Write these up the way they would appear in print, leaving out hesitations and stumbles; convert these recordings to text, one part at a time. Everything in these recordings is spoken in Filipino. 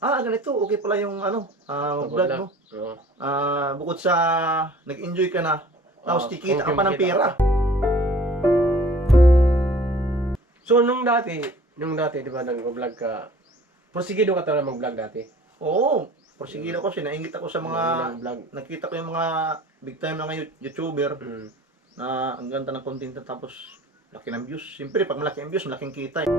ganito, okay pala yung vlog Pag-vlog. mo. Oo. Bukod sa nag-enjoy ka na, tapos kikita ka pa ng kumikita pera. ka pa. So, nung dati, di ba, nag-vlog ka, prosigido ka talaga mag-vlog dati? Oo, porsigido ko, sinaingit ako sa mga, Unang vlog. nakita ko yung mga big time na mga YouTuber Mm. na ang ganda ng content na tapos laki ng views. Siyempre, pag malaki ang views, malaking kita eh.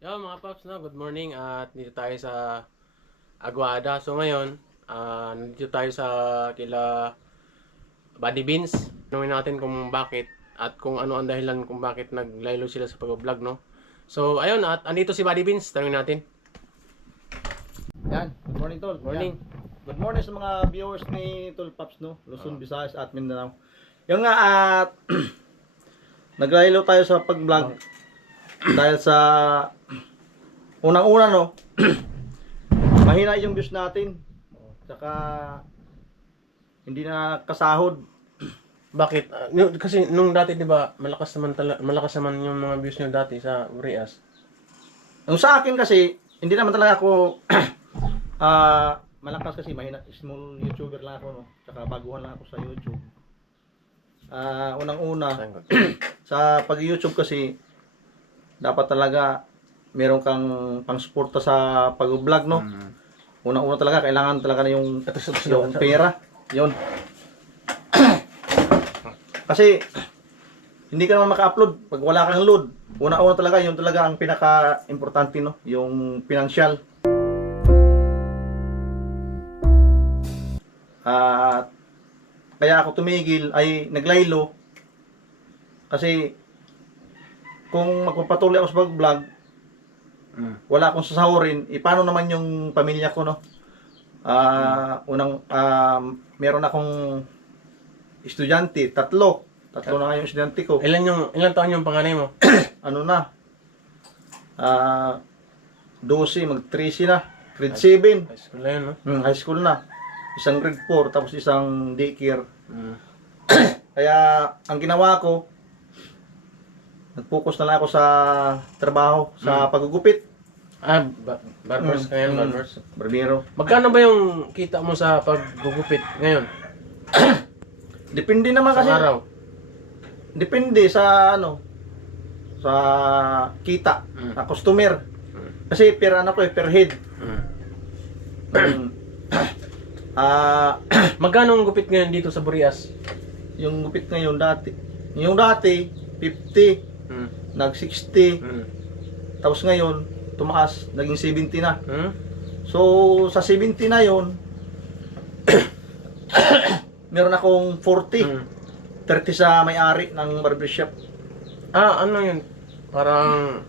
Yo mga paps, no? Good morning at dito tayo sa Aguada. So ngayon, nandito tayo sa kila Buddy Beans. Tanungin natin kung bakit at kung ano ang dahilan kung bakit naglaylo sila sa pag-vlog, no? So ayun, at andito si Buddy Beans. Tanungin natin. Yan, good morning Tol. Morning. Yan. Good morning sa mga viewers ni Tol Paps, no? Luzon, Visayas at Mindanao. Yung nga at naglaylo tayo sa pag-vlog dahil sa unang-una, no? Mahina yung views natin. Saka hindi na kasahod. Bakit? Kasi nung dati, di ba, malakas naman yung mga views nyo dati sa Urias. Yung sa akin kasi, hindi naman talaga ako malakas kasi mahina, small YouTuber lang ako, no? Saka baguhan lang ako sa YouTube. Unang-una, sa pag-YouTube kasi, dapat talaga meron kang pang-suporta sa pag-vlog, no? Unang-una talaga, kailangan talaga na yung pera. Yun. Kasi, hindi ka naman maka-upload pag wala kang load. Una-una talaga, yun talaga ang pinaka-importante, no? Yung financial. At kaya ako tumigil ay naglaylo kasi kung magpapatuloy ako sa pag-vlog, wala akong sasahurin, paano naman yung pamilya ko, no? Meron akong estudyante, tatlo na nga yung estudyante ko. Ilan taon yung panganay mo? Ano na? 12, mag-13 na. Grade 7. High school na yun, no? High school na. Isang grade 4, tapos isang daycare. Mm. Kaya, ang ginawa ko, nag-focus na lang ako sa trabaho, sa paggugupit. Barbers ngayon, barbers. Barbero. Magkano ba yung kita mo sa paggugupit ngayon? Depende naman Sa kasi. araw? Depende sa sa kita, sa customer. Kasi per per head. Magkano ang gupit ngayon dito sa Burias? Yung gupit ngayon yung dati 50, nag 60, tapos ngayon tumaas, naging 70 na. So sa 70 na yon meron akong 40, 30 sa may-ari ng barbershop. Ano yun? Parang...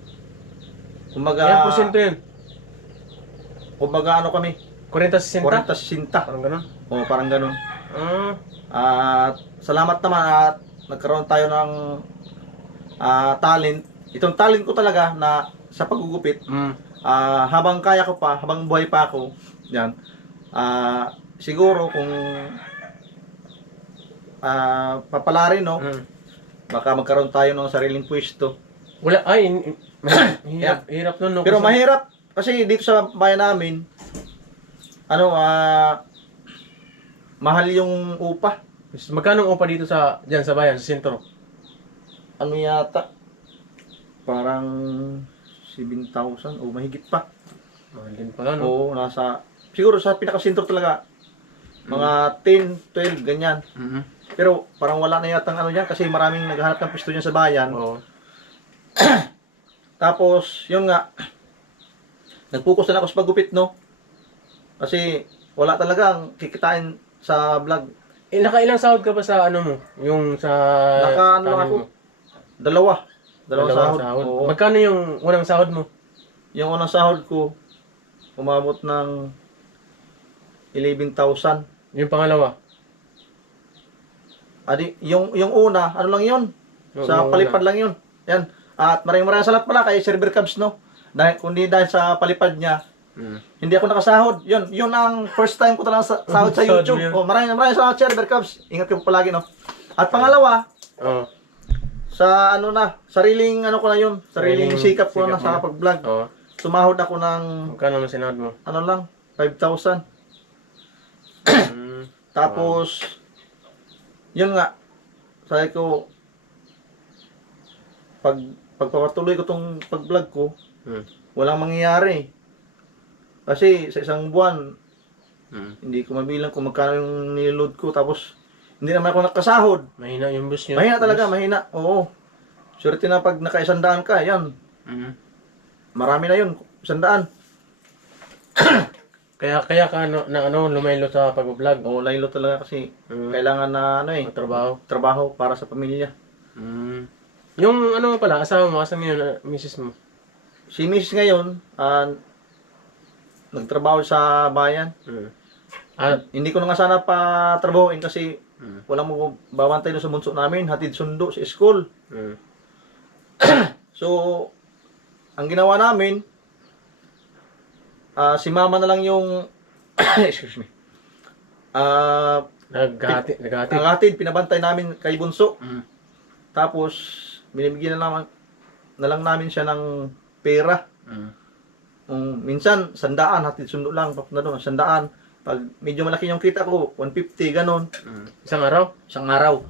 Kumbaga, Ilang porsyento yun? kumbaga ano kami, 40-60? 40-60. Parang ganun? O parang ganun. Ah, At salamat naman at nagkaroon tayo ng talent. Itong talent ko talaga na sa paggugupit, habang kaya ko pa, habang buhay pa ako, yan. Siguro kung papalarin, no? Baka magkaroon tayo ng sariling pwesto. Wala, hirap nun, no? Pero Kasi- mahirap kasi dito sa bayan namin, mahal yung upa. Magkano ang upa dito dyan sa bayan, sa sentro? Ano yata? Parang 7,000 o mahigit pa. Mahal din pala, no? Oo, siguro sa pinakasentro talaga, mga 10, 12, ganyan. Pero parang wala na yata dyan kasi maraming naghahanap ng pwesto dyan sa bayan. Oo. Tapos, yun nga, nag-focus na ako sa paggupit, no? Kasi wala talagang kikitain sa vlog. Nakailang sahod ka ba sa ano mo? Yung sa... Lang ako. Dalawang sahod. Oo. Magkano yung unang sahod mo? Yung unang sahod ko, umabot ng 11,000. Yung pangalawa? Yung una, ano lang yun? Sa palipad lang yun. Yan. At maraming salamat pala kay Server Cubs, no? Dahil sa palipad niya, Hindi ako nakasahod. Yun ang first time ko talaga sahod sa Sahod YouTube. mo yun. Oh, maraming salamat, Sir Cubs. Ingat kayo palagi, no. At pangalawa, Oo. sa ano na, sariling ano ko na yun, sariling Sariling sikap ko na sikap sa mo. pag-vlog. Oo. Sumahod ako ng Magkano naman sinahod mo? ano lang, 5,000. Mm. Tapos, yun nga, sabi ko, pagpapatuloy ko tong pag-vlog ko, Mm. walang mangyayari. Kasi sa isang buwan, hindi ko mabilang kung magkano yung niload ko. Tapos, hindi naman ako nakasahod. Mahina yung bus nyo. Mahina talaga, mahina. Oo. Swerte na pag naka-100 ka, yan. Mm. Marami na yun, 100. Kaya ka lumaylo sa pag-vlog. Oo, laylo talaga kasi kailangan na ano eh, Trabaho. trabaho para sa pamilya. Mm. Yung ano mo pala, asawa mo, asan ngayon, misis mo? Si Miss ngayon, nagtrabaho sa bayan. Mm. At, Hindi ko na nga sana patrabahoin kasi Mm. walang babantay doon sa bunso namin, hatid sundo sa school. mm. So, ang ginawa namin, si mama na lang yung, excuse me, Naghati. ang hatid, pinabantay namin kay bunso. Mm. Tapos, binibigyan na lang namin siya ng pera. Mm. Minsan, 100, hatid sundo lang, papunta doon, 100. Pag medyo malaki yung kita ko, 150, ganon. Mm. Isang araw? Isang araw.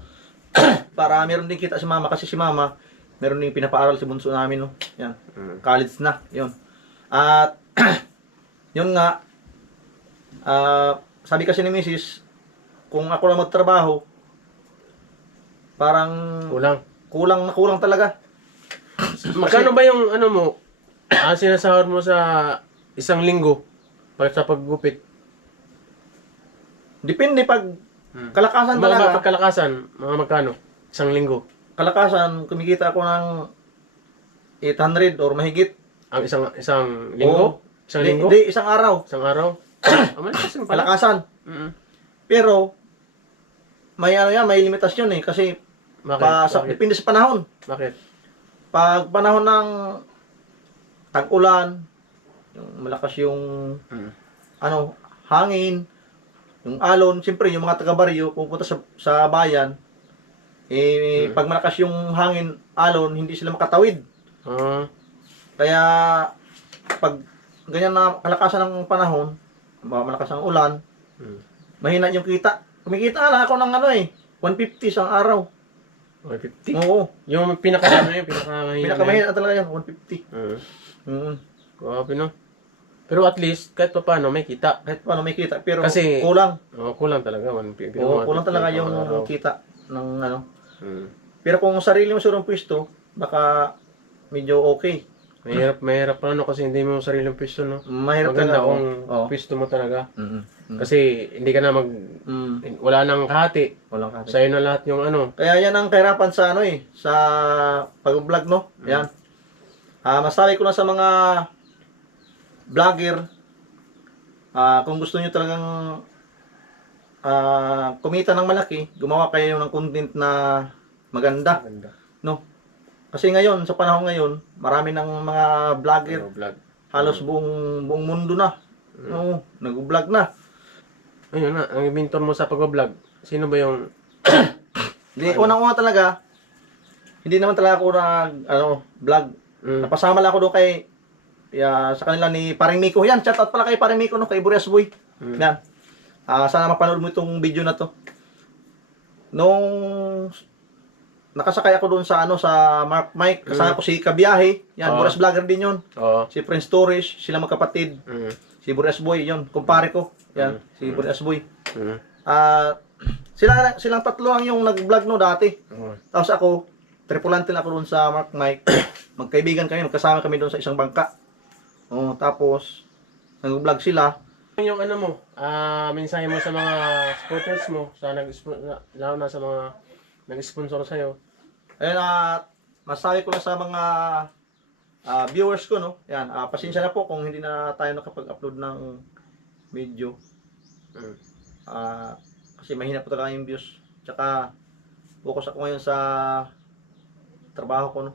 Para meron din kita si mama, kasi si mama, meron din pinapaaral si bunso namin, no? Yan, Mm. college na, yun. At, yun nga, sabi kasi ni Mrs., kung ako lang magtrabaho, parang Kulang. kulang talaga. Magkano ba yung ano mo, sinasahod mo sa isang linggo para sa paggupit? Depende pag kalakasan Mga talaga. pagkalakasan, mga magkano? Isang linggo. Kalakasan, kumikita ako ng 800 or mahigit. Ang isang linggo? Isang linggo? Hindi, isang araw. Isang araw? Malakas yun pala. Kalakasan. Mm. Pero, may ano yan, may limitasyon eh. Kasi, Bakit? depende sa panahon. Bakit? Pag panahon ng tag-ulan, yung malakas yung Mm. hangin, yung alon, siyempre yung mga taga-baryo pupunta sa bayan, pag malakas yung hangin, alon, hindi sila makatawid. Ah. Kaya pag ganyan na kalakasan ng panahon, malakas ang ulan, mahina yung kita. Kumikita lang ako ng 150 sa araw. 150? Oo. Yung pinakamahina. Pinakamahina talaga yan, 150. Grabe no. Pero at least, kahit pa paano, may kita. Kahit paano may kita, pero Kasi, kulang. Kulang talaga. 150. Oo, kulang talaga yung araw. kita ng Mm. Pero kung sarili mo surong pwesto, baka medyo okay. Mahirap pa kasi hindi mo sariling pwesto, no? Mahirap Maganda talaga. kung Oo. pwesto mo talaga. Mm-hmm. Kasi hindi ka na wala nang kahati. Walang kasi. Sa'yo na lahat yung ano. Kaya yan ang kahirapan sa sa pag-vlog, no? Yan. Masabi ko lang sa mga vlogger, kung gusto niyo talagang kumita ng malaki, gumawa kayo ng content na maganda, no? Kasi ngayon, sa panahon ngayon, marami ng mga vlogger, Vlog. halos buong mundo na. No, nag-vlog na. Ayun na, ang mentor mo sa pag-vlog, sino ba yung... Unang-una talaga, hindi naman talaga ako vlog. Napasama lang ako doon sa kanila ni Paring Miko. Yan, shout out pala kay Paring Miko, no, kay Burias Boy. Yan. Sana mapanood mo itong video na to. Nung nakasakay ako doon sa sa Mark Mike, kasama ko si Kabiyahe. Yan, Burias vlogger din yun. Oo. Si Prince Torres, sila magkapatid. Si Burias Boy, yun, kumpare ko. Yan, si Burias Boy. Silang tatlo lang yung nag-vlog no dati. Tapos ako, tripulante lang ako doon sa Mark Mike. Magkaibigan kami, magkasama kami doon sa isang bangka. Tapos nag-vlog sila. Yung ano mo, mensahe mo sa mga supporters mo, lalo na sa mga nag-sponsor sa'yo. Ayun, masabi ko lang sa mga viewers ko, no? Yan, pasensya na po kung hindi na tayo nakapag-upload ng video. Kasi mahina po talaga yung views. Tsaka, focus ako ngayon sa trabaho ko, no?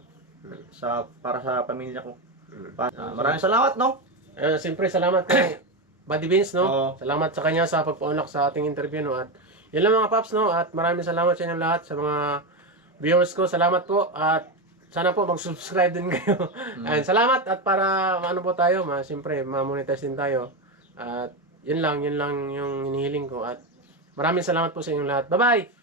Para sa pamilya ko. Maraming salamat, no? Siyempre, salamat kay Buddy Beans, no? Oo. Salamat sa kanya sa pagpa-unlock sa ating interview, no? At yun lang mga paps, no? At maraming salamat sa inyong lahat, sa mga viewers ko. Salamat po. At sana po mag-subscribe din kayo. And salamat. At para maano po tayo, siyempre, ma-monetize din tayo. At yun lang yung hinihiling ko. At maraming salamat po sa inyong lahat. Bye-bye!